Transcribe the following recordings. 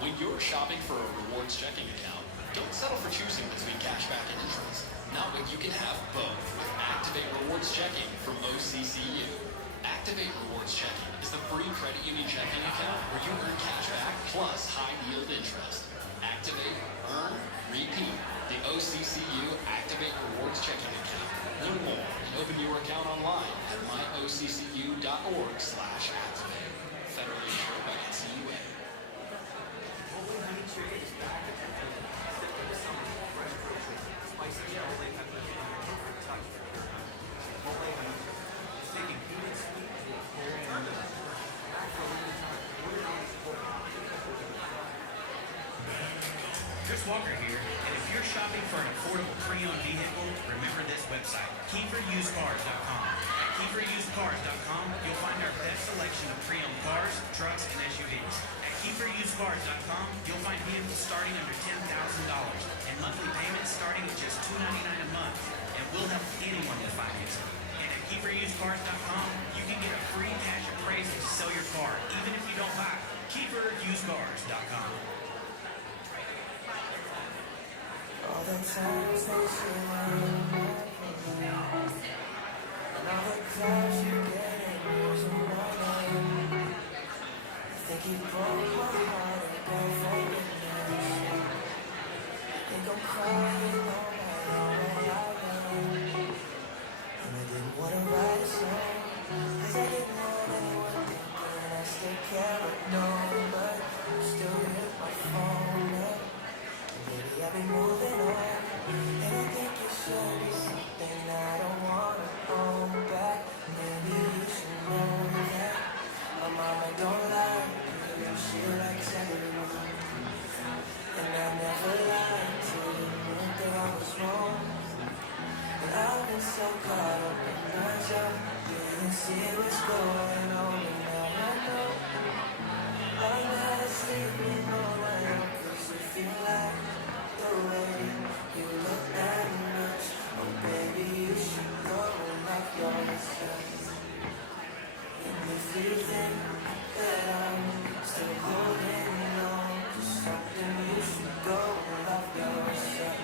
When you're shopping for a rewards checking account, don't settle for choosing between cashback and interest. Now you can have both with Activate Rewards Checking from OCCU. Activate Rewards Checking is the free credit union checking account where you earn cashback plus high yield interest. Activate, earn, repeat. The OCCU Activate Rewards Checking account. Learn more and open your account online at myoccu.org/activate. Federally insured by NCUA. Chris Walker here, and if you're shopping for an affordable pre-owned vehicle, remember this website, KieferUsedCars.com. At KieferUsedCars.com, you'll find our best selection of pre-owned cars, trucks, and SUVs. At KieferUsedCars.com, you'll find vehicles starting under $10,000 and monthly payments starting at just $299 a month, and we'll help anyone with financing. And at KieferUsedCars.com, you can get a free cash appraisal to sell your car, even if you don't buy it. KieferUsedCars.com. All the times that you and all the clouds you get in using my name. I think you broke my heart and don't forgiveness. I think I'm crying no matter where I am. And I didn't want to write a song, 'cause I didn't want anyone thinking I still care, but no, but you still hit my phone up. Baby, I've been moving on, and I think it should be something I don't want to hold back. Maybe you should know that my mama don't like you, she likes everyone. And I never lied to you, that I was wrong. And I've been so caught up in my job, didn't see what's going on, and now I know I'm not sleeping all around, 'cause you feel like the way you look that much. Oh baby, you should go and love yourself. And if you think that I'm still holding on to something, you should go and love yourself.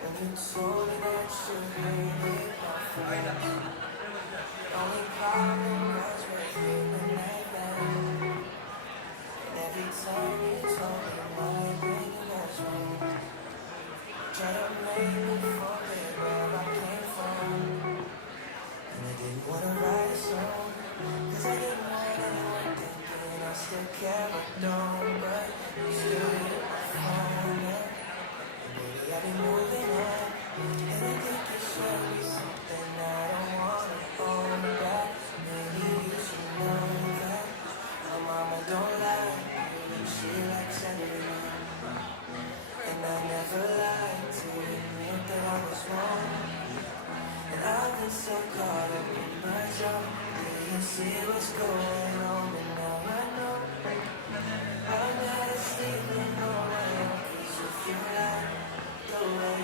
When you told me that you really my friend, only problem was with you and that man. And every time you told me my thing was wrong, try to make me forget where I came from. And I didn't want to write a song, 'cause I didn't want anyone thinking I still care, but no, but you still hit my phone up. And baby, I've been moving on, and I think it should be something I don't want to hold back. Maybe you should know that my mama don't like you, she likes everyone. And I never lied to admit that I was wrong. And I've been so caught up in my job, didn't see what's going on, and now I know I'm not sleeping around, 'cause you feel like the way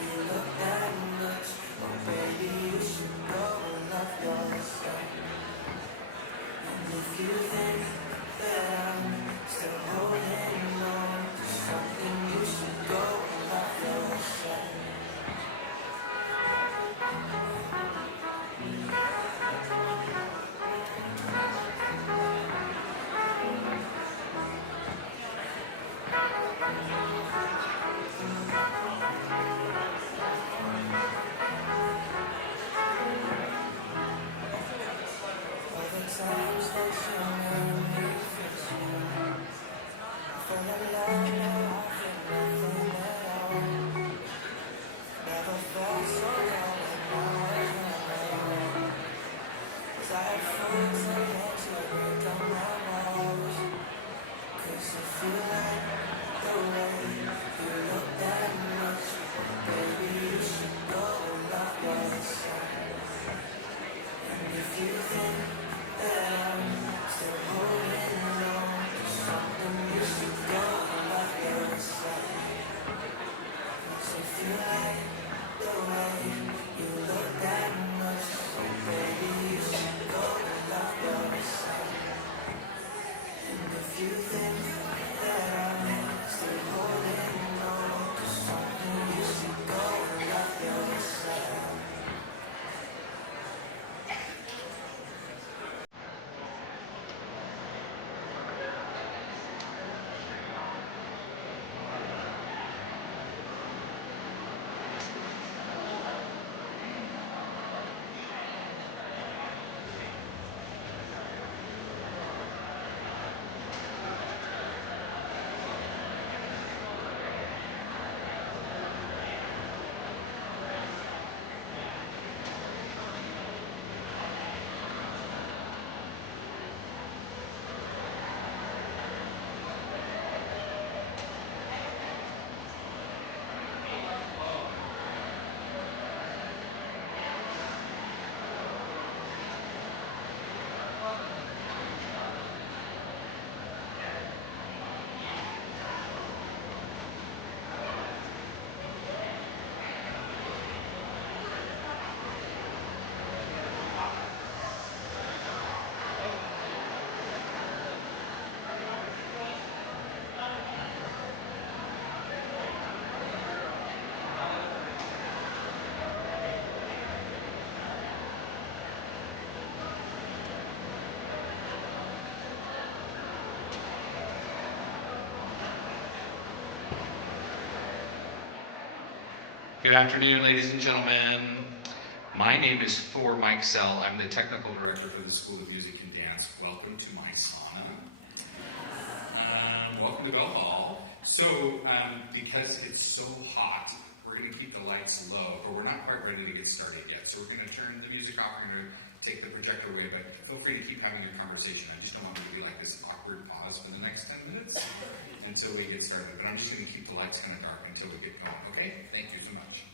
you look that much. Oh baby, you should go and love yourself. And if you think that I'm still holding on to something, you should go and love yourself. All the times that you made me feel small, I felt alive, now I feel nothing at all. Never felt so low, and now I know my own. 'Cause I had friends that had to break down my walls. 'Cause you feel like the way Good afternoon, ladies and gentlemen. My name is Thor Mikesell. I'm the technical director for the School of Music and Dance. Welcome to my sauna. Welcome to Bell Hall. So, because it's so hot, we're going to keep the lights low, but we're not quite ready to get started yet. So we're going to turn the music off. We're going to take the projector away, but feel free to keep having a conversation. I just don't want it to be like this awkward pause for the next 10 minutes until we get started. But I'm just going to keep the lights kind of dark until we get going, okay? Thank you so much.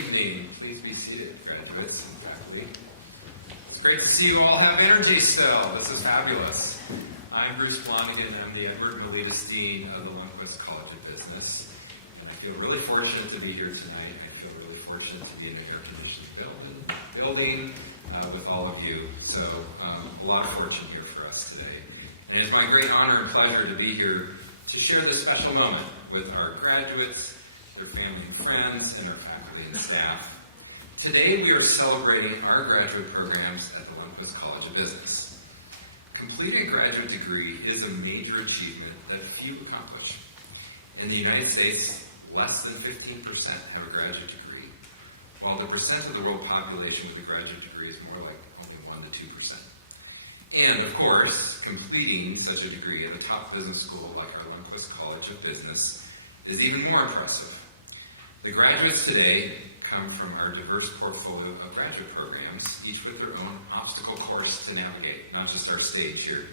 evening. Please be seated, graduates and faculty. It's great to see you all have energy still. This is fabulous. I'm Bruce Blonigan, and I'm the Maletis Dean of the Lundquist College of Business. And I feel really fortunate to be here tonight. I feel really fortunate to be in an air-conditioned building with all of you. So a lot of fortune here for us today. And it's my great honor and pleasure to be here to share this special moment with our graduates, their family and friends, and our faculty and staff. Today we are celebrating our graduate programs at the Lundquist College of Business. Completing a graduate degree is a major achievement that few accomplish. In the United States, less than 15% have a graduate degree, while the percent of the world population with a graduate degree is more like only 1 to 2%. And, of course, completing such a degree at a top business school like our Lundquist College of Business is even more impressive. The graduates today come from our diverse portfolio of graduate programs, each with their own obstacle course to navigate, not just our stage here.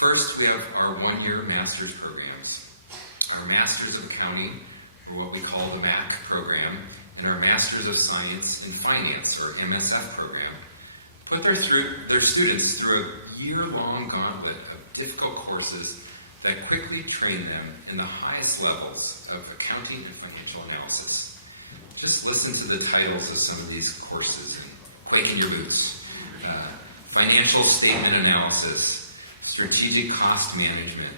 First, we have our one-year master's programs. Our Masters of Accounting, or what we call the MAcc program, and our Masters of Science in Finance, or MSF program, put their students through a year-long gauntlet of difficult courses that quickly train them in the highest levels of accounting and financial analysis. Just listen to the titles of some of these courses and quake in your boots. Financial statement analysis, strategic cost management,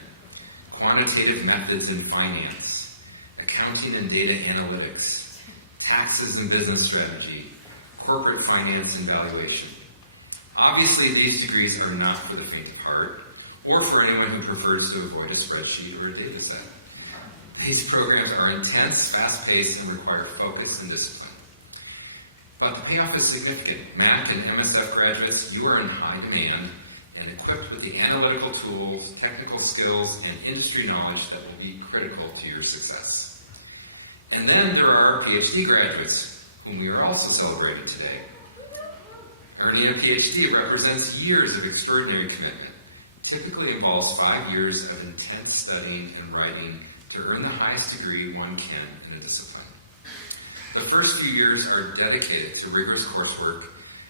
quantitative methods in finance, accounting and data analytics, taxes and business strategy, corporate finance and valuation. Obviously, these degrees are not for the faint of heart, or for anyone who prefers to avoid a spreadsheet or a data set. These programs are intense, fast-paced, and require focus and discipline. But the payoff is significant. MAcc and MSF graduates, you are in high demand and equipped with the analytical tools, technical skills, and industry knowledge that will be critical to your success. And then there are our PhD graduates, whom we are also celebrating today. Earning a PhD represents years of extraordinary commitment. Typically involves 5 years of intense studying and writing to earn the highest degree one can in a discipline. The first few years are dedicated to rigorous coursework,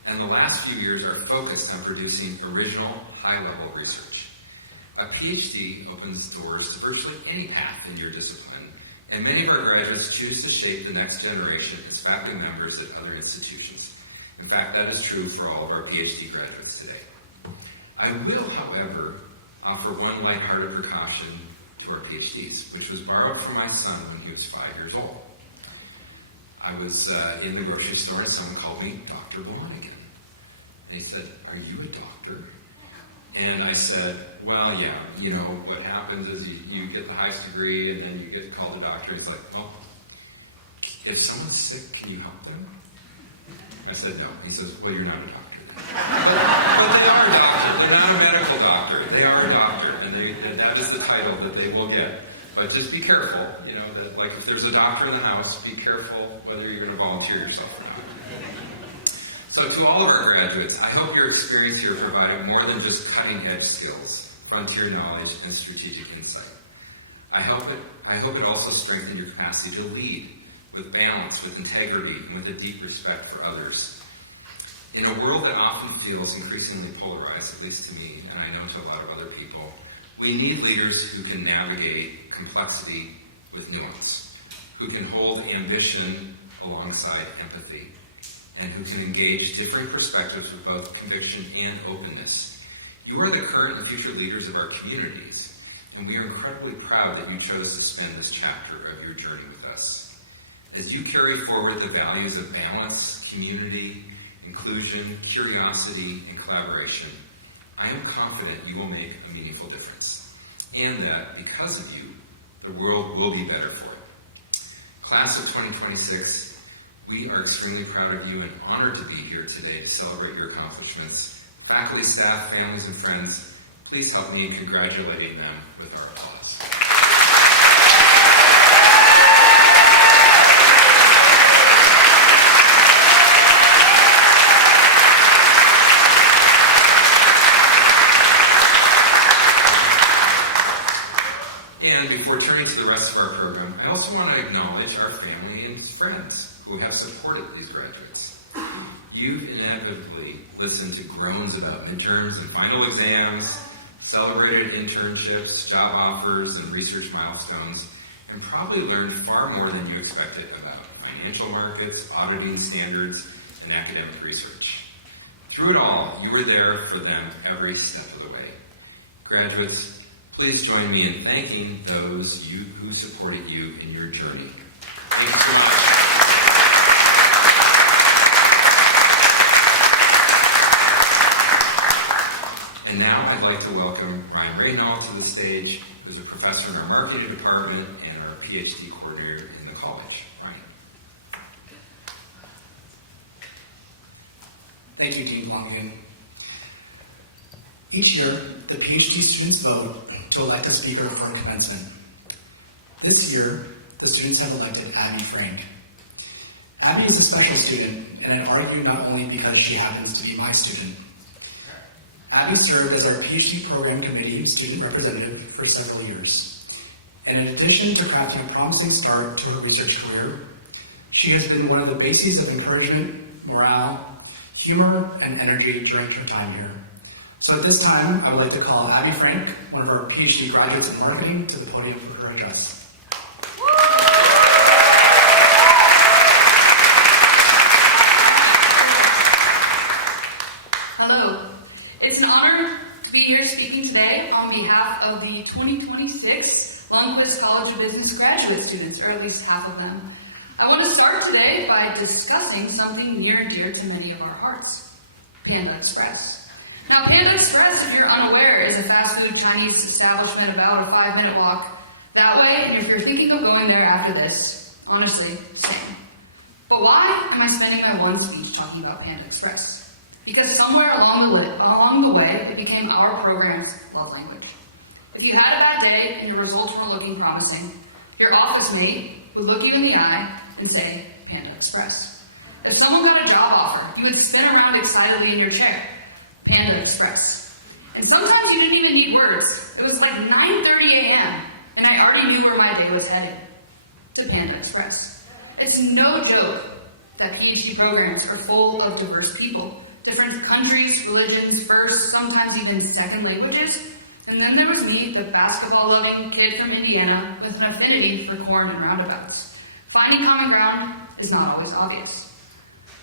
and the last few years are focused on producing original, high-level research. A PhD opens doors to virtually any path in your discipline, and many of our graduates choose to shape the next generation as faculty members at other institutions. In fact, that is true for all of our PhD graduates today. I will, however, offer one lighthearted precaution to our PhDs, which was borrowed from my son when he was 5 years old. I was in the grocery store and someone called me Dr. Blonigan. And he said, "Are you a doctor?" And I said, "Well, yeah, you know, what happens is you get the highest degree and then you get called a doctor." He's like, "Well, if someone's sick, can you help them?" I said, "No." He says, "Well, you're not a doctor." But they are a doctor. They're not a medical doctor. They are a doctor, and that is the title that they will get. But just be careful, you know, that like if there's a doctor in the house, be careful whether you're going to volunteer yourself or not. So to all of our graduates, I hope your experience here provided more than just cutting-edge skills, frontier knowledge, and strategic insight. I hope it also strengthened your capacity to lead with balance, with integrity, and with a deep respect for others. In a world that often feels increasingly polarized, at least to me, and I know to a lot of other people, we need leaders who can navigate complexity with nuance, who can hold ambition alongside empathy, and who can engage different perspectives with both conviction and openness. You are the current and future leaders of our communities, and we are incredibly proud that you chose to spend this chapter of your journey with us. As you carry forward the values of balance, community, inclusion, curiosity, and collaboration, I am confident you will make a meaningful difference, and that because of you, the world will be better for it. Class of 2026, we are extremely proud of you and honored to be here today to celebrate your accomplishments. Faculty, staff, families, and friends, please help me in congratulating them with our applause. And before turning to the rest of our program, I also want to acknowledge our family and friends who have supported these graduates. You've inevitably listened to groans about midterms and final exams, celebrated internships, job offers, and research milestones, and probably learned far more than you expected about financial markets, auditing standards, and academic research. Through it all, you were there for them every step of the way. Graduates, please join me in thanking those who supported you in your journey. Thank you so much. And now I'd like to welcome Rahinel to the stage, who's a professor in our marketing department and our PhD coordinator in the college. Ryan. Thank you, Dean Blonigan. Each year, the PhD students vote to elect a speaker for commencement. This year, the students have elected Abby Frank. Abby is a special student, and I'd argue not only because she happens to be my student. Abby served as our PhD program committee student representative for several years. And in addition to crafting a promising start to her research career, she has been one of the bases of encouragement, morale, humor, and energy during her time here. So at this time, I would like to call Abby Frank, one of our PhD graduates in marketing, to the podium for her address. Hello. It's an honor to be here speaking today on behalf of the 2026 Lundquist College of Business graduate students, or at least half of them. I want to start today by discussing something near and dear to many of our hearts, Panda Express. Now, Panda Express, if you're unaware, is a fast food Chinese establishment about a 5-minute walk that way, and if you're thinking of going there after this, honestly, same. But why am I spending my one speech talking about Panda Express? Because somewhere along the way, it became our program's love language. If you had a bad day and your results weren't looking promising, your office mate would look you in the eye and say, Panda Express. If someone got a job offer, you would spin around excitedly in your chair, Panda Express. And sometimes you didn't even need words. It was like 9:30 a.m., and I already knew where my day was headed, to Panda Express. It's no joke that PhD programs are full of diverse people. Different countries, religions, first, sometimes even second languages. And then there was me, the basketball-loving kid from Indiana with an affinity for corn and roundabouts. Finding common ground is not always obvious.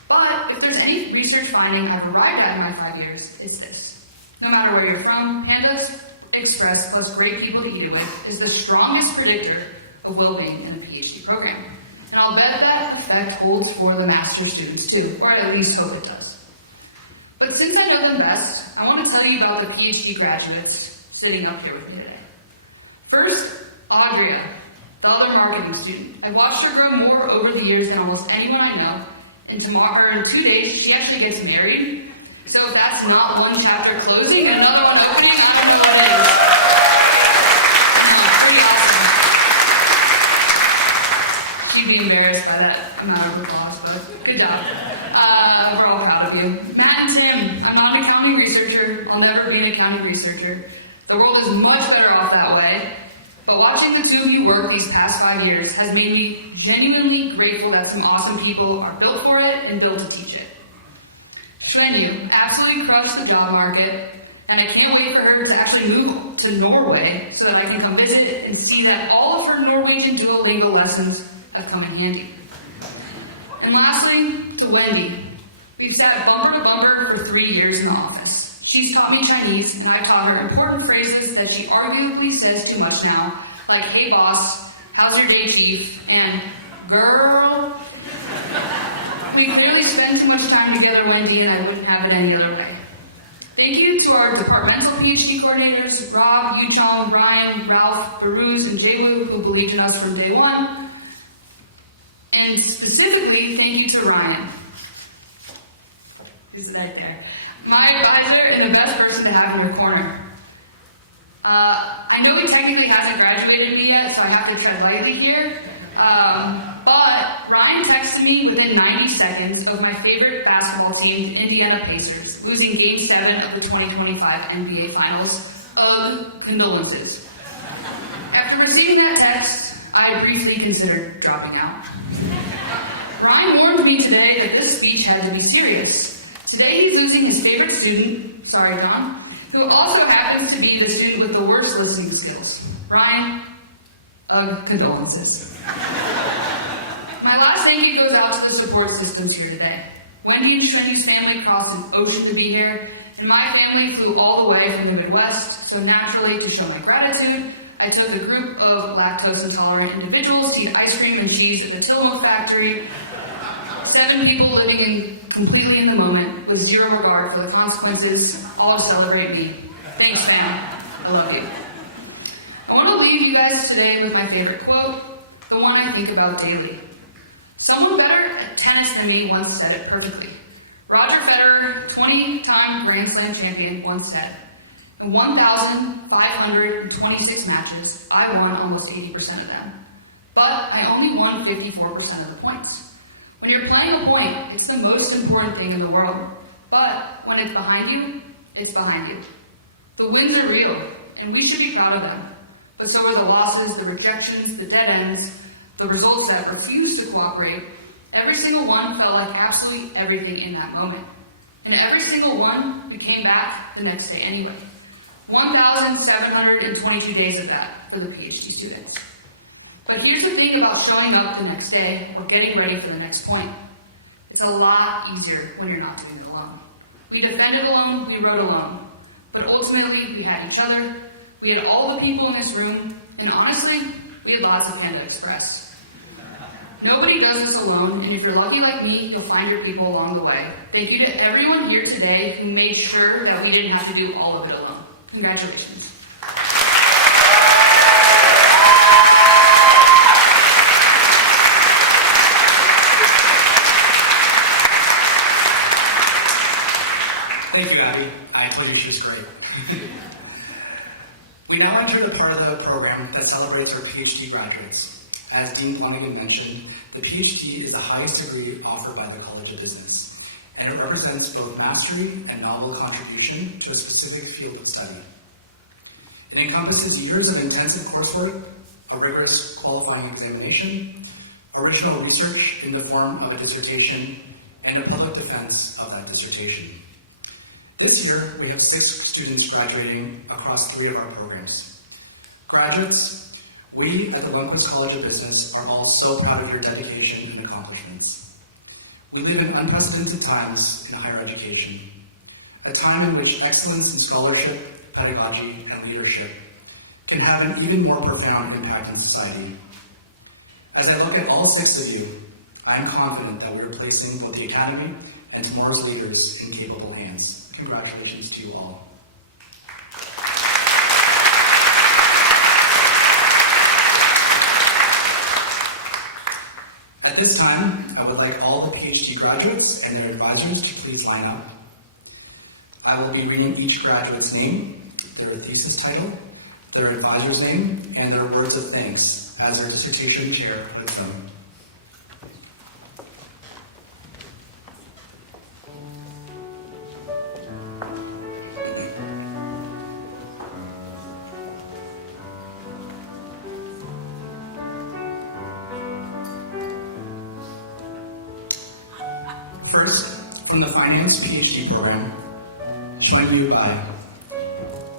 But if there's any research finding I've arrived at in my 5 years, it's this. No matter where you're from, Panda Express plus great people to eat it with is the strongest predictor of well-being in a PhD program. And I'll bet that effect holds for the master's students too, or at least hope it does. But since I know them best, I want to tell you about the PhD graduates sitting up here with me today. First, Audrey, the other marketing student. I've watched her grow more over the years than almost anyone I know, and tomorrow, in 2 days, she actually gets married. So if that's not one chapter closing and another one opening, I don't know what it is. Pretty awesome. She'd be embarrassed by that amount of applause, but good job. We're all proud of you. Matt and Tim, I'm not an accounting researcher. I'll never be an accounting researcher. The world is much better off that way. But watching the two of you work these past 5 years has made me genuinely grateful that some awesome people are built for it and built to teach it. Xuanyu absolutely crushed the job market, and I can't wait for her to actually move to Norway so that I can come visit and see that all of her Norwegian Duolingo lessons have come in handy. And lastly, to Wendy. We've sat bumper to bumper for 3 years in the office. She's taught me Chinese, and I've taught her important phrases that she arguably says too much now, like, hey boss, how's your day, chief, and girl. We clearly spend too much time together, Wendy, and I wouldn't have it any other way. Thank you to our departmental PhD coordinators, Rob, Yuchong, Brian, Ralph, Baruz, and Jaewoo, who believed in us from day one. And specifically, thank you to Ryan. Who's right there? My advisor and the best person to have in your corner. I know he technically hasn't graduated me yet, so I have to tread lightly here. But Ryan texted me within 90 seconds of my favorite basketball team, the Indiana Pacers, losing Game 7 of the 2025 NBA Finals. Condolences. After receiving that text, I briefly considered dropping out. Ryan warned me today that this speech had to be serious. Today he's losing his favorite student, sorry Don, who also happens to be the student with the worst listening skills. Ryan, condolences. My last thank you goes out to the support systems here today. Wendy and Trendy's family crossed an ocean to be here, and my family flew all the way from the Midwest, so naturally, to show my gratitude, I took a group of lactose-intolerant individuals to eat ice cream and cheese at the Tillamook factory. 7 people living completely in the moment with zero regard for the consequences, all to celebrate me. Thanks, fam. I love you. I want to leave you guys today with my favorite quote, the one I think about daily. Someone better at tennis than me once said it perfectly. Roger Federer, 20-time Grand Slam champion, once said, in 1,526 matches, I won almost 80% of them. But I only won 54% of the points. When you're playing a point, it's the most important thing in the world. But when it's behind you, it's behind you. The wins are real, and we should be proud of them. But so are the losses, the rejections, the dead ends, the results that refuse to cooperate. Every single one felt like absolutely everything in that moment. And every single one, we came back the next day anyway. 1,722 days of that for the PhD students. But here's the thing about showing up the next day or getting ready for the next point. It's a lot easier when you're not doing it alone. We defended alone, we wrote alone. But ultimately, we had each other, we had all the people in this room, and honestly, we had lots of Panda Express. Nobody does this alone, and if you're lucky like me, you'll find your people along the way. Thank you to everyone here today who made sure that we didn't have to do all of it alone. Congratulations. Thank you, Abby. I told you she was great. We now enter the part of the program that celebrates our PhD graduates. As Dean Blonigan mentioned, the PhD is the highest degree offered by the College of Business, and it represents both mastery and novel contribution to a specific field of study. It encompasses years of intensive coursework, a rigorous qualifying examination, original research in the form of a dissertation, and a public defense of that dissertation. This year, we have 6 students graduating across 3 of our programs. Graduates, we at the Lundquist College of Business are all so proud of your dedication and accomplishments. We live in unprecedented times in higher education, a time in which excellence in scholarship, pedagogy, and leadership can have an even more profound impact in society. As I look at all 6 of you, I am confident that we are placing both the Academy and tomorrow's leaders in capable hands. Congratulations to you all. At this time, I would like all the PhD graduates and their advisors to please line up. I will be reading each graduate's name, their thesis title, their advisor's name, and their words of thanks as their dissertation chair leads them. First, from the Finance PhD program, joined you by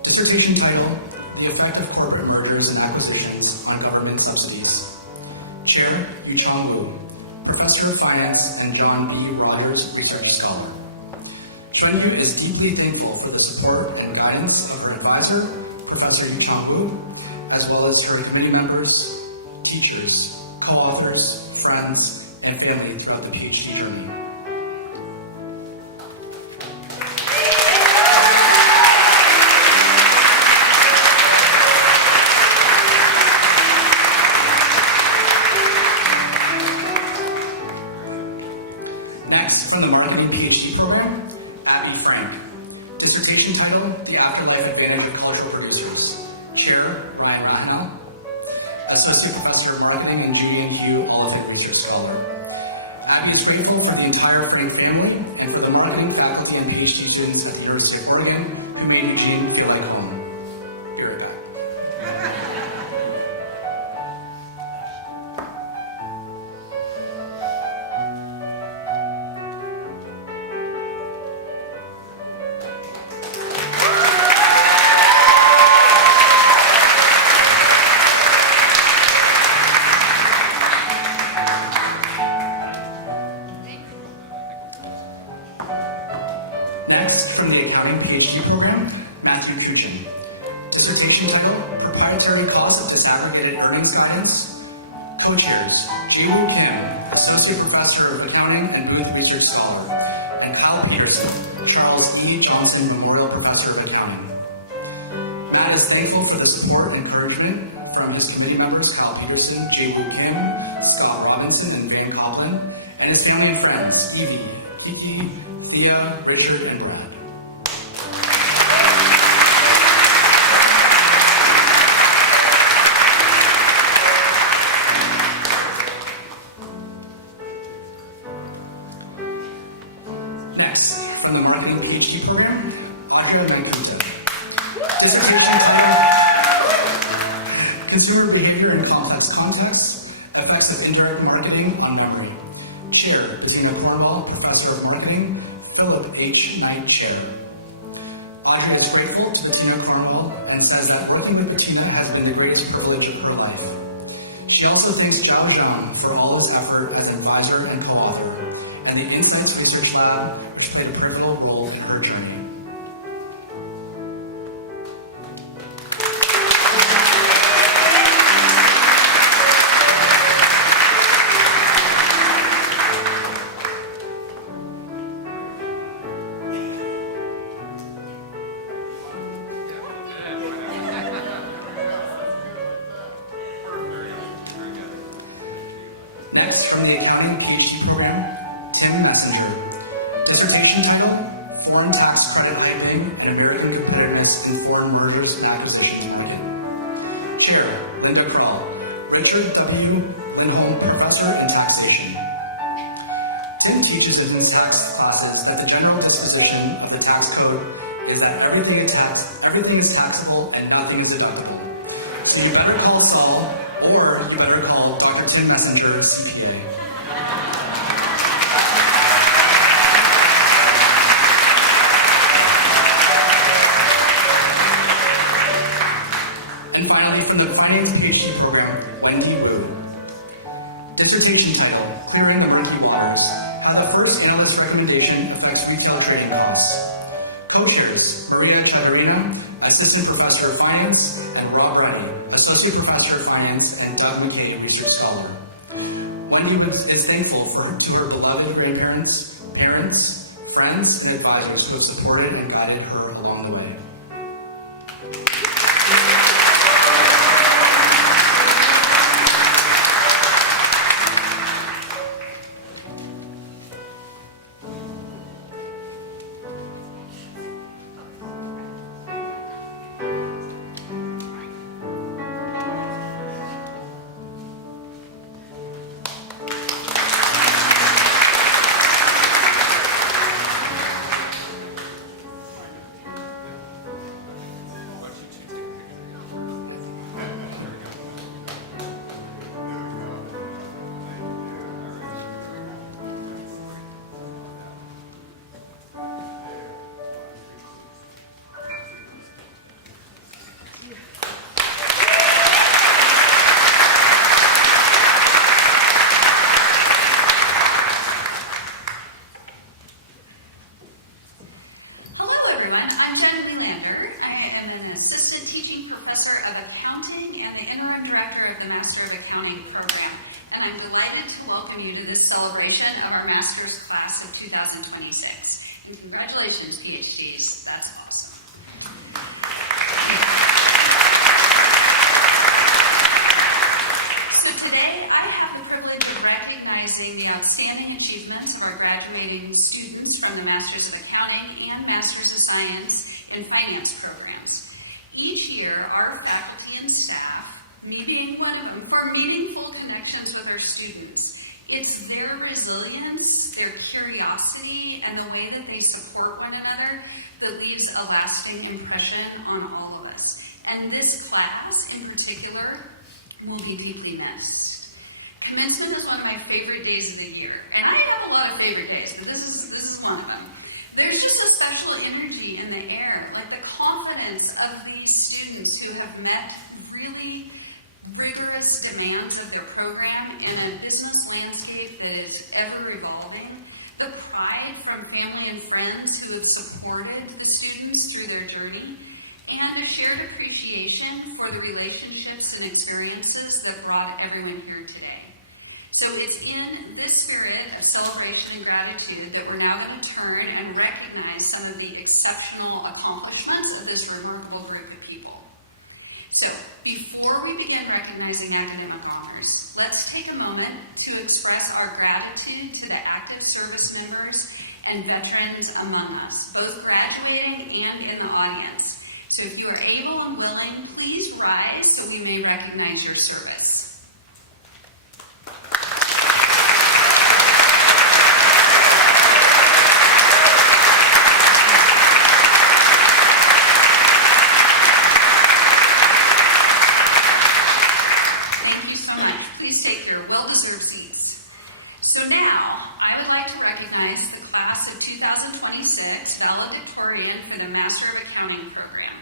dissertation title, The Effect of Corporate Mergers and Acquisitions on Government Subsidies. Chair, Yu-Chong Wu, Professor of Finance and John B. Rodgers Research Scholar. Yu is deeply thankful for the support and guidance of her advisor, Professor Yu-Chong Wu, as well as her committee members, teachers, co-authors, friends, and family throughout the PhD journey. From the Marketing PhD program, Abby Frank. Dissertation title, The Afterlife Advantage of Cultural Producers. Chair, Rahinel. Associate Professor of Marketing and Judy and Hugh Oliphant Research Scholar. Abby is grateful for the entire Frank family and for the marketing faculty and PhD students at the University of Oregon who made Eugene feel like home. Be right back. Next, from the Accounting PhD program, Matthew Kuchin. Dissertation title, Proprietary Cost of Disaggregated Earnings Guidance. Co-chairs, Jae-Woo Kim, Associate Professor of Accounting and Booth Research Scholar, and Kyle Peterson, Charles E. Johnson Memorial Professor of Accounting. Matt is thankful for the support and encouragement from his committee members, Kyle Peterson, Jae-Woo Kim, Scott Robinson, and Van Coplin, and his family and friends, Evie, Kiki, Thea, Richard, and Brad. Next, from the Marketing PhD program, Audrey Mancuta. Dissertation title, Consumer Behavior in Complex Contexts, Effects of Indirect Marketing on Memory. Chair, Bettina Cornwall, Professor of Marketing, Philip H. Knight Chair. Audrey is grateful to Bettina Cornwall and says that working with Bettina has been the greatest privilege of her life. She also thanks Zhao Zhang for all his effort as advisor and co-author, and the Insights Research Lab, which played a pivotal role in her journey. Next, from the Accounting PhD program, Tim Messenger. Dissertation title, Foreign Tax Credit Hyping and American Competitiveness in Foreign Mergers and Acquisitions Market. Chair, Linda Krull. Richard W. Lindholm Professor in Taxation. Tim teaches in his tax classes that the general disposition of the tax code is that everything is taxable and nothing is deductible. So you better call Saul, or you better call Dr. Tim Messenger, CPA. And finally, from the Finance PhD program, Wendy Wu. Dissertation title, Clearing the Murky Waters, How the First Analyst Recommendation Affects Retail Trading Costs. Co-chairs, Maria Chadarina, Assistant Professor of Finance, and Rob Reddy, Associate Professor of Finance and Doug McKay, Research Scholar. Wendy is thankful to her beloved grandparents, parents, friends, and advisors who have supported and guided her along the way. I'm Jenn Welander. I am an assistant teaching professor of accounting and the interim director of the Master of Accounting program. And I'm delighted to welcome you to this celebration of our master's class of 2026. And congratulations, PhDs. That's awesome. So today, I have the privilege of recognizing the outstanding achievements of our graduating students from the Masters of Accounting and Masters of Science and Finance programs. Each year, our faculty and staff, me being one of them, form meaningful connections with our students. It's their resilience, their curiosity, and the way that they support one another that leaves a lasting impression on all of us. And this class, in particular, will be deeply missed. Commencement is one of my favorite days of the year. And I have a lot of favorite days, but this is one of them. There's just a special energy in the air, like the confidence of these students who have met really rigorous demands of their program in a business landscape that is ever evolving. the pride from family and friends who have supported the students through their journey, and a shared appreciation for the relationships and experiences that brought everyone here today. So it's in this spirit of celebration and gratitude that we're now going to turn and recognize some of the exceptional accomplishments of this remarkable group of people. So, before we begin recognizing academic honors, let's take a moment to express our gratitude to the active service members and veterans among us, both graduating and in the audience. So if you are able and willing, please rise so we may recognize your service. Well-deserved seats. So now, I would like to recognize the class of 2026 valedictorian for the Master of Accounting program.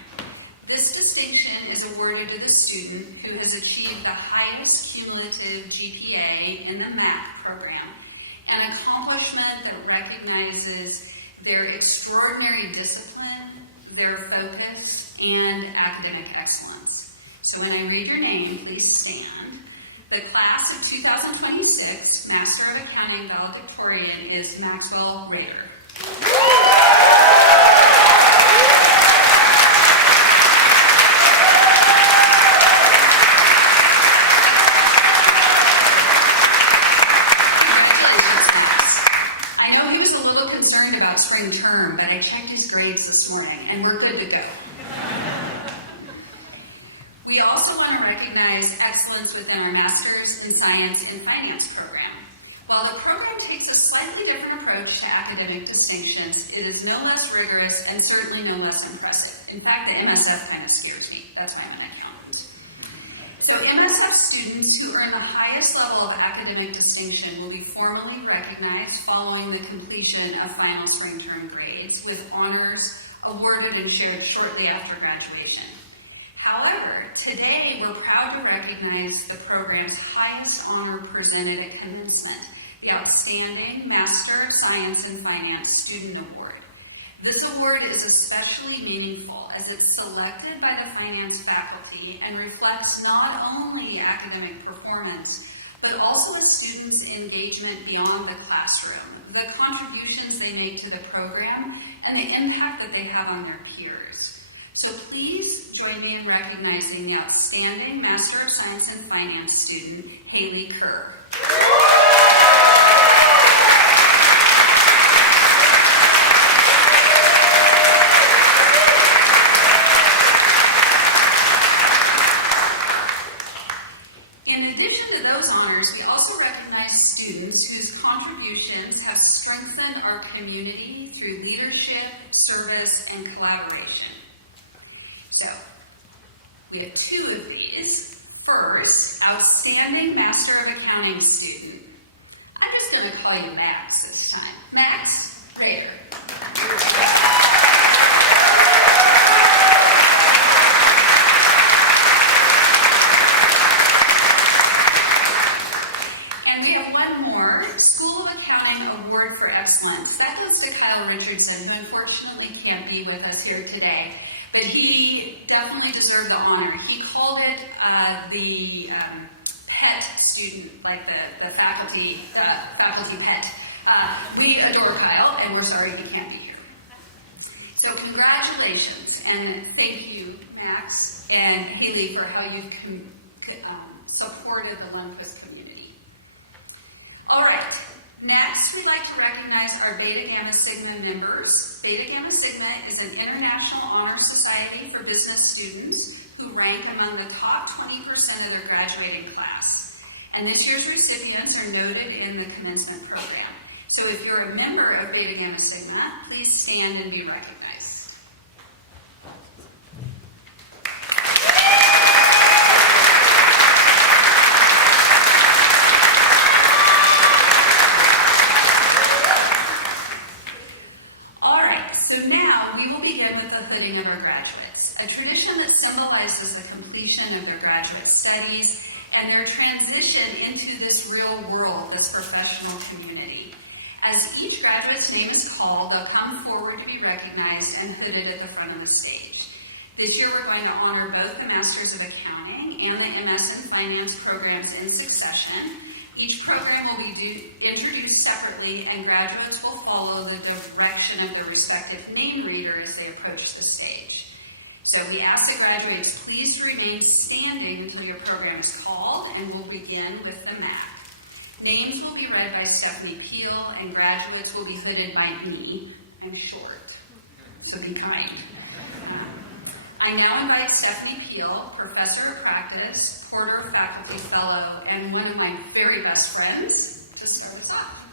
This distinction is awarded to the student who has achieved the highest cumulative GPA in the MAcc program, an accomplishment that recognizes their extraordinary discipline, their focus, and academic excellence. So when I read your name, please stand. The class of 2026 Master of Accounting valedictorian is Maxwell Rader. Congratulations, Max. I know he was a little concerned about spring term, but I checked his grades this morning, and we're good to go. We also want to recognize excellence within our Master's in Science and Finance program. While the program takes a slightly different approach to academic distinctions, it is no less rigorous and certainly no less impressive. In fact, the MSF kind of scares me. That's why I'm an accountant. So MSF students who earn the highest level of academic distinction will be formally recognized following the completion of final spring term grades, with honors awarded and shared shortly after graduation. However, today we're proud to recognize the program's highest honor presented at commencement, the Outstanding Master of Science and Finance Student Award. This award is especially meaningful as it's selected by the finance faculty and reflects not only academic performance, but also a student's engagement beyond the classroom, the contributions they make to the program, and the impact that they have on their peers. So please join me in recognizing the Outstanding Master of Science and Finance student, Haley Kerr. In addition to those honors, we also recognize students whose contributions have strengthened our community through leadership, service, and collaboration. So, we have two of these. First, Outstanding Master of Accounting student. I'm just going to call you Max this time. Max Rader. And we have one more, School of Accounting Award for Excellence. That goes to Kyle Richardson, who unfortunately can't be with us here today. But he definitely deserved the honor. He called it the pet student, like the faculty pet. We adore Kyle, and we're sorry he can't be here. So congratulations, and thank you, Max and Haley, for how you've supported the Lundquist community. All right. Next, we'd like to recognize our Beta Gamma Sigma members. Beta Gamma Sigma is an international honor society for business students who rank among the top 20% of their graduating class. And this year's recipients are noted in the commencement program. So if you're a member of Beta Gamma Sigma, please stand and be recognized. Of our graduates, a tradition that symbolizes the completion of their graduate studies and their transition into this real world, this professional community. As each graduate's name is called, they'll come forward to be recognized and hooded at the front of the stage. This year we're going to honor both the Masters of Accounting and the MS in Finance programs in succession. Each program will be introduced separately, and graduates will follow the direction of their respective name reader as they approach the stage. So we ask the graduates please to remain standing until your program is called, and we'll begin with the MAcc. Names will be read by Stephanie Peel, and graduates will be hooded by me. I'm short, so be kind. I now invite Stephanie Peel, Professor of Practice, Porter Faculty Fellow, and one of my very best friends, to start us off.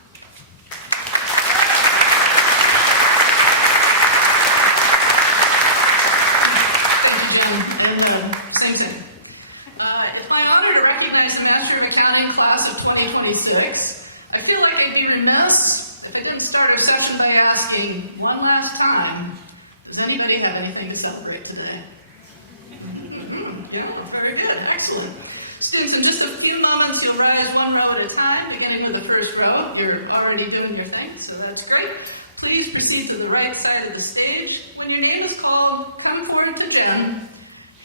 Thank you, Jen, and same thing. It's my honor to recognize the Master of Accounting class of 2026. I feel like I'd be remiss if I didn't start our session by asking one last time, does anybody have anything to celebrate today? Yeah, very good, excellent. Students, in just a few moments, you'll rise one row at a time, beginning with the first row. You're already doing your thing, so that's great. Please proceed to the right side of the stage. When your name is called, come forward to Jenn,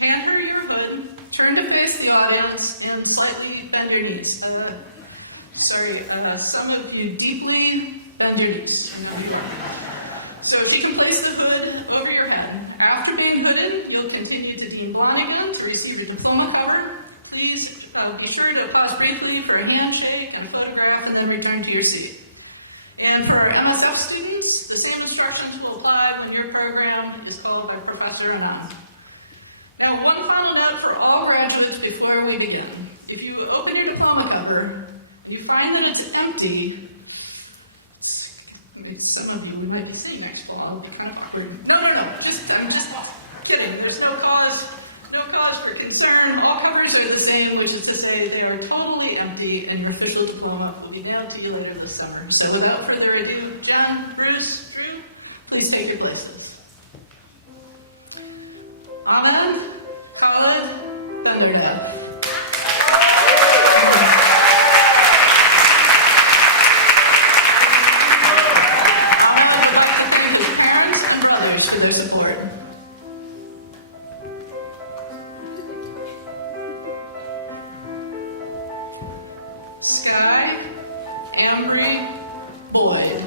hand her your hood, turn to face the audience, and slightly bend your knees. Some of you deeply bend your knees. So if you can place the hood over your head. After being hooded, you'll continue to Dean Blonigan to receive your diploma cover. Please be sure to pause briefly for a handshake and a photograph, and then return to your seat. And for our MSF students, the same instructions will apply when your program is called by Professor Anand. Now, one final note for all graduates before we begin. If you open your diploma cover, you find that it's empty. Some of you might be sitting next to all, they're kind of awkward. No, I'm just kidding. There's no cause for concern. All covers are the same, which is to say they are totally empty, and your official diploma will be mailed to you later this summer. So without further ado, John, Bruce, Drew, please take your places. Anand, Khaled, Thunderdale. For their support. Sky, Ambry, Boyd.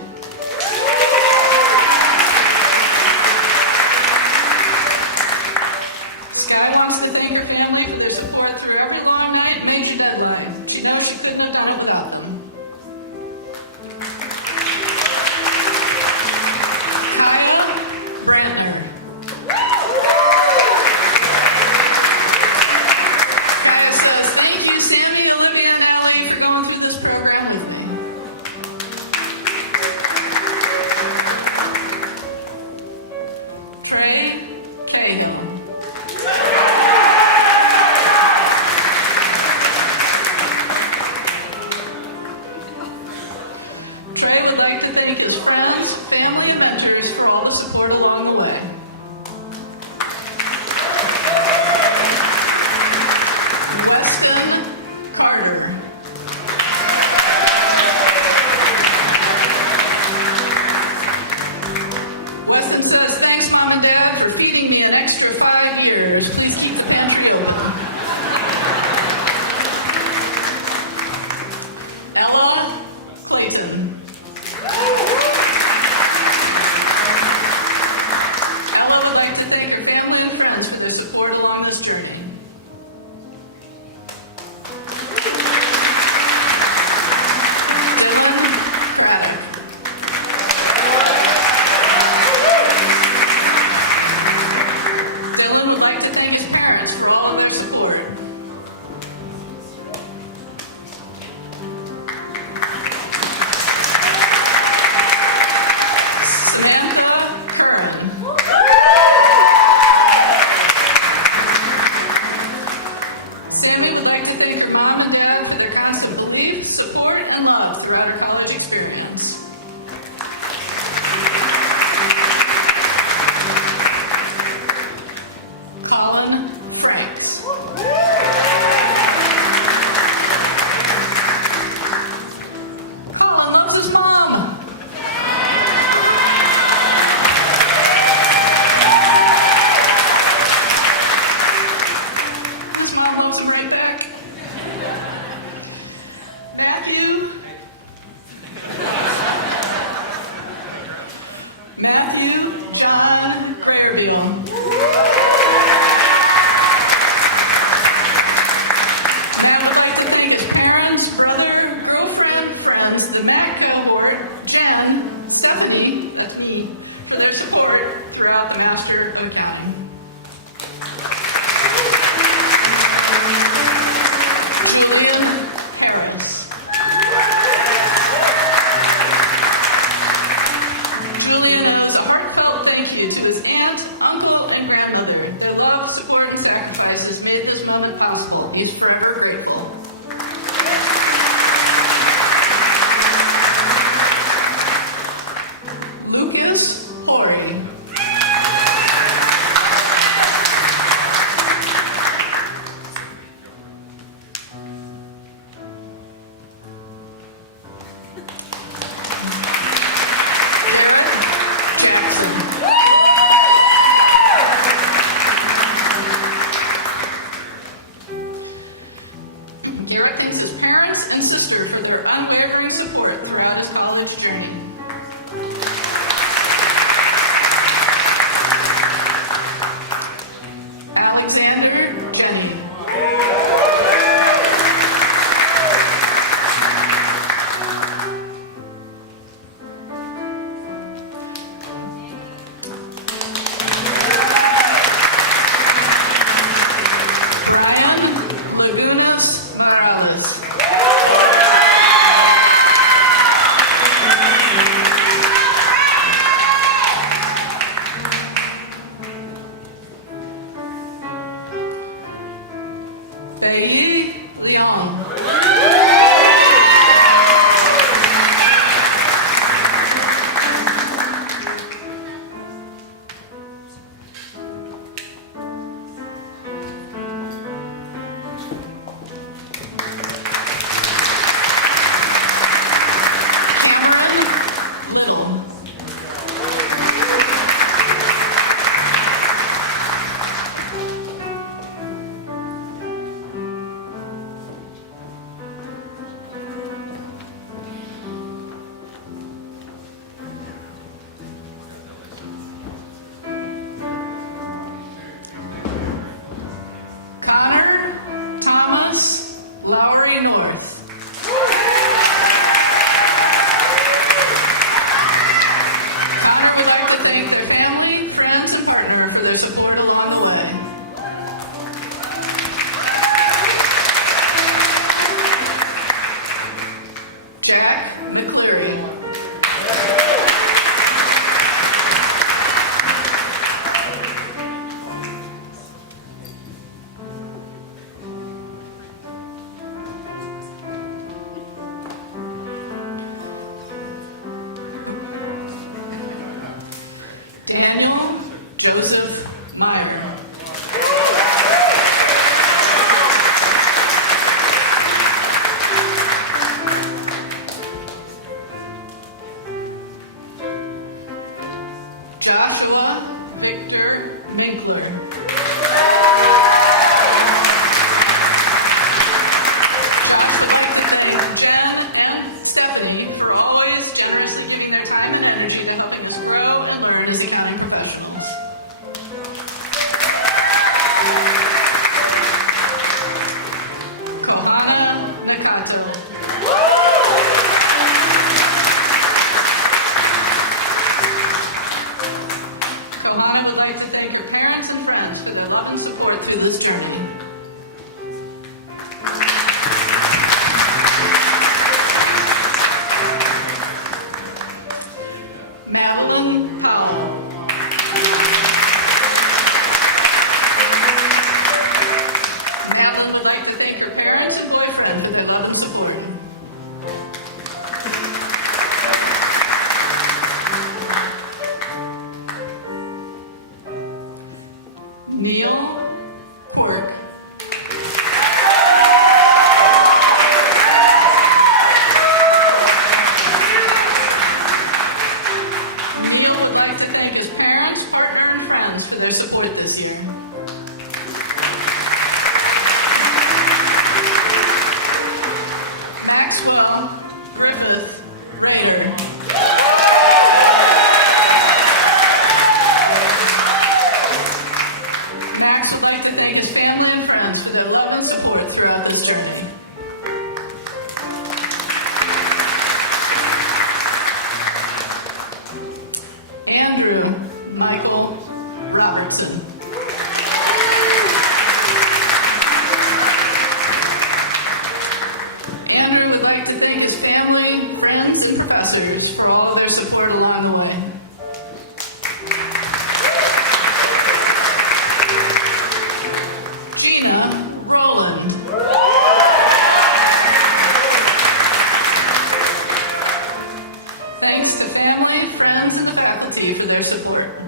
Matthew John Prayerville. Now I'd like to thank his parents, brother, girlfriend, friends, the MAcc cohort, Jenn, Stephanie, that's me, for their support throughout the Master of Accounting. Julian Harris. Julian owes a heartfelt thank you to his aunt, uncle, and grandmother. Their love, support, and sacrifices made this moment possible. He's forever grateful. Lucas Horry. Garrett thanks his parents and sister for their unwavering support throughout his college journey. Alexander Jenny. Brian Lagunas Morales. Fei Leon. Cameron Little. Connor Thomas Lowry North. Connor would like to thank their family, friends, and partner for their support along the way. Jack McCleary. Daniel Joseph Meyer. Joshua Victor Minkler. Josh would like to thank Jenn and Stephanie for always generously giving their time and energy to helping us grow and learn as accounting professionals. Kohana Nakato. Kohana would like to thank your parents and friends for their love and support through this journey. Madeline Powell. Madeline would like to thank her parents and boyfriend for their love and support. Neil Quirk. Neil would like to thank his parents, partner, and friends for their support this year. Maxwell Griffith Rader. Robertson. Andrew would like to thank his family, friends, and professors for all of their support along the way. Gina Roland. Thanks to family, friends, and the faculty for their support.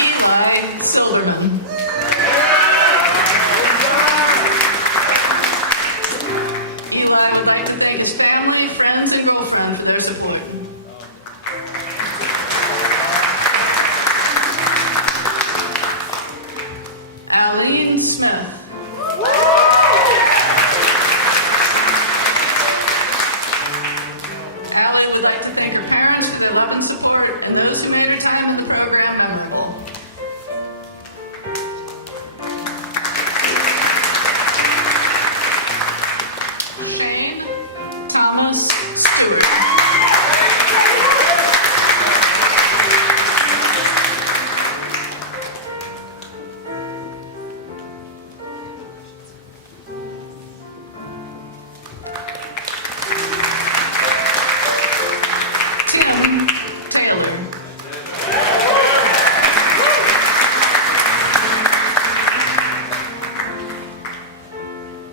Eli Silverman. Eli would like to thank his family, friends, and girlfriend for their support. Aline Smith. Allie would like to thank her parents for their love and support and those who made her time in the program memorable. Shane Thomas Stewart. Tim Taylor.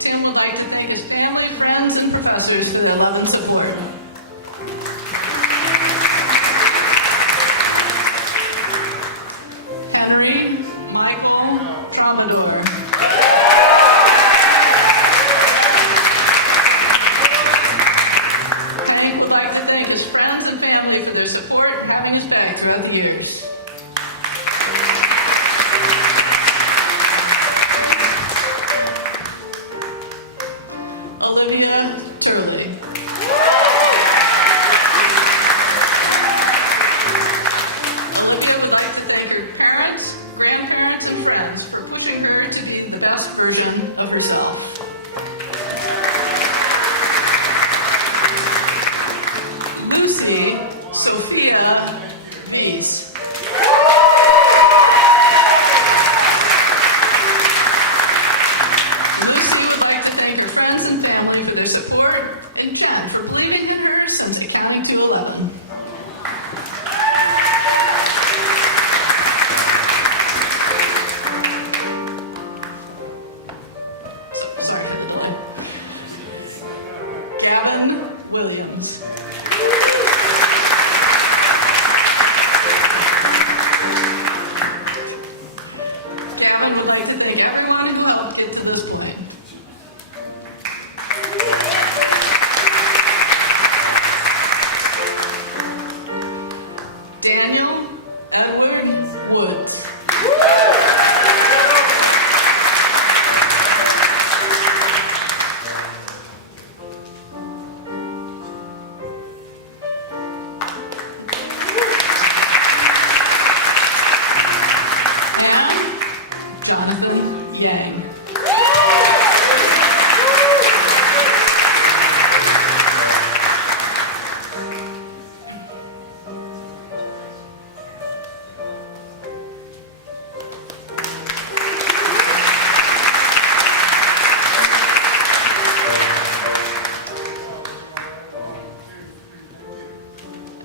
Tim would like to thank his family, friends, and professors for their love and support. Henry Michael Tromador. Hank would like to thank his friends and family for their support and having his back throughout the years. Olivia Turley. Olivia would like to thank her parents, grandparents, and friends for pushing her to be the best version of herself. Lucy Sophia Wies. Lucy would like to thank her friends and family for their support, and Jenn for believing in her since Accounting 211. Sorry for the delay. Gavin Williams. Gavin would like to thank everyone who helped get to this point. Daniel Edward Woods. And Jonathan Yang.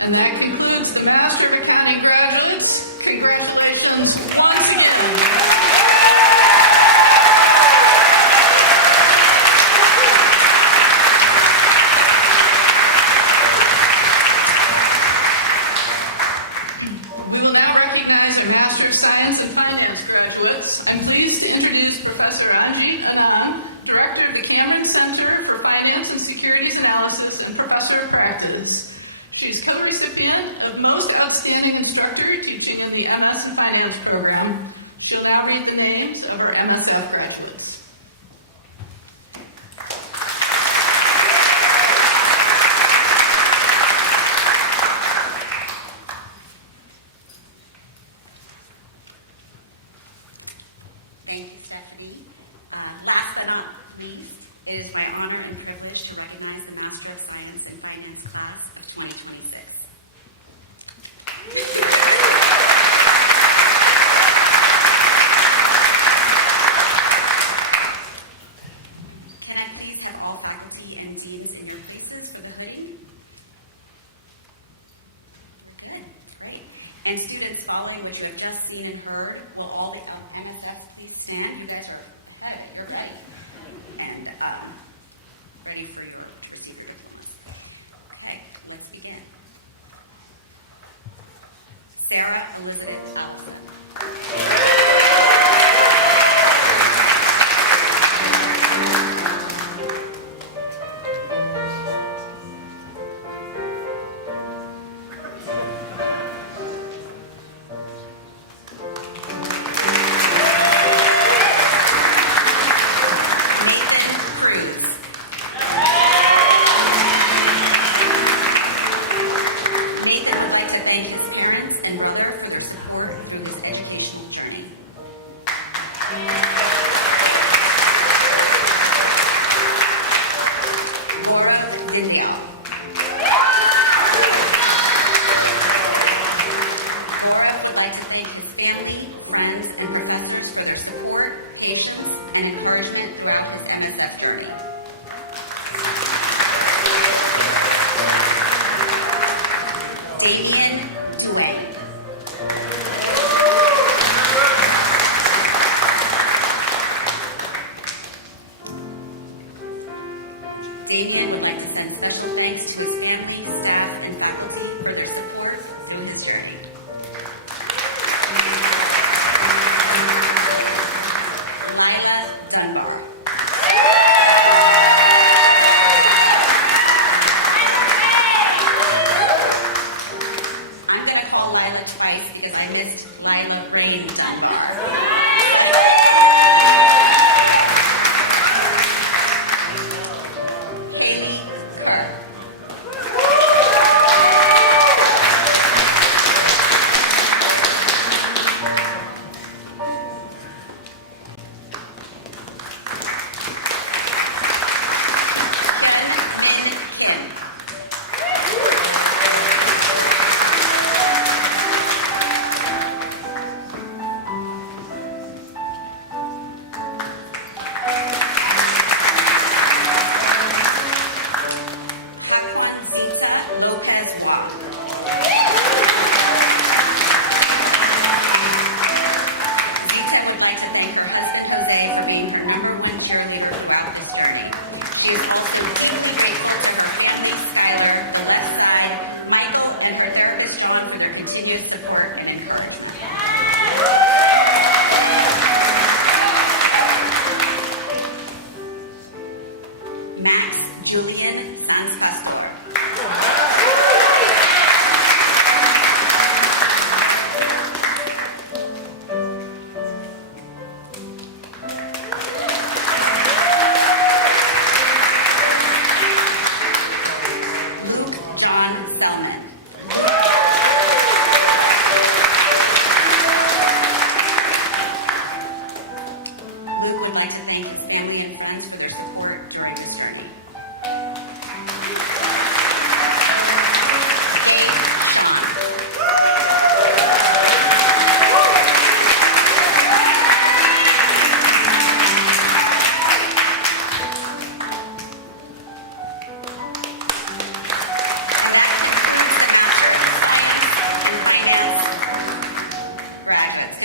And that concludes the Master of Accounting graduates. Congratulations once again. We will now recognize our Master of Science and Finance graduates. I'm pleased to introduce Professor Anjit Anand, Director of the Cameron Center for Finance and Securities Analysis and Professor of Practice. She's co-recipient of Most Outstanding Instructor teaching in the MS in Finance program. She'll now read the names of our MSF graduates. Thank you, Stephanie. Last but not least, it is my my honor and privilege to recognize the Master of Science and Finance class of 2026. Can I please have all faculty and deans in your places for the hoodie? Good, great. And students following what you have just seen and heard, will all the MSF please stand? You guys are ahead, you're ready. And ready for your to receive your diplomas. Okay, let's begin. Sarah Elizabeth Allison.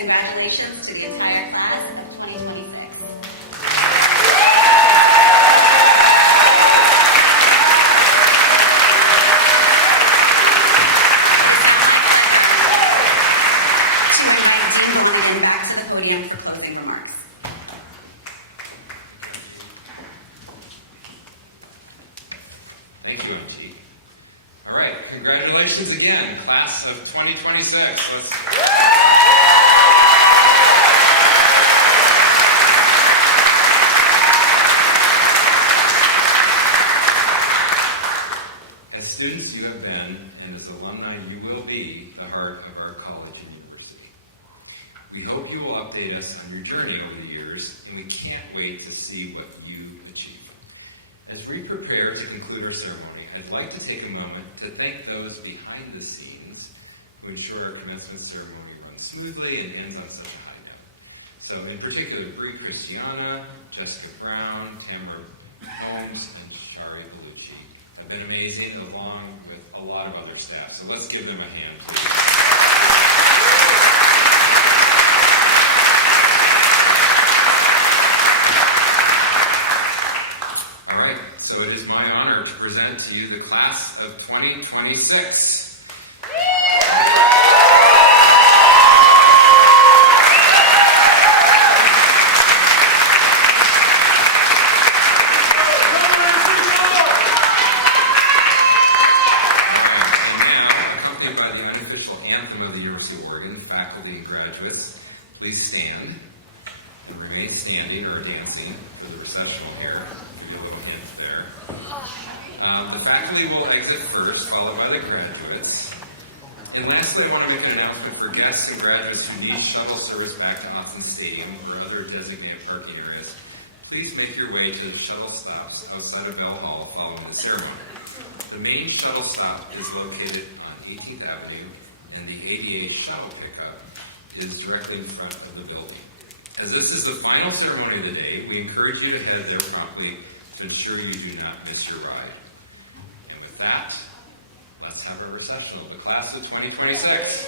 Congratulations to the entire class of 2026. To invite Dean Blonigan back to the podium for closing remarks. Thank you, Anjit. All right, congratulations again, class of 2026. As students you have been, and as alumni you will be, the heart of our college and university. We hope you will update us on your journey over the years, and we can't wait to see what you achieve. As we prepare to conclude our ceremony, I'd like to take a moment to thank those behind the scenes who ensure our commencement ceremony runs smoothly and ends on such a high note. So in particular, Brie Christiana, Jessica Brown, Tamara Holmes, and Shari Bellucci have been amazing, along with a lot of other staff. So let's give them a hand, please. All right, so it is my honor to present to you the class of 2026. Faculty and graduates, please stand and remain standing or dancing for the processional here. Give you a little hint there. The faculty will exit first, followed by the graduates. And lastly, I want to make an announcement for guests and graduates who need shuttle service back to Austin Stadium or other designated parking areas. Please make your way to the shuttle stops outside of Bell Hall following the ceremony. The main shuttle stop is located on 18th Avenue, and the ADA shuttle pickup is directly in front of the building. As this is the final ceremony of the day, we encourage you to head there promptly to ensure you do not miss your ride. And with that, let's have our processional, the class of 2026.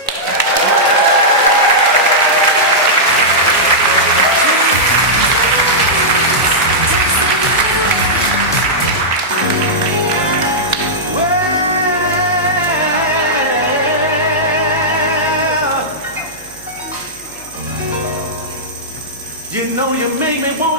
You know you make me want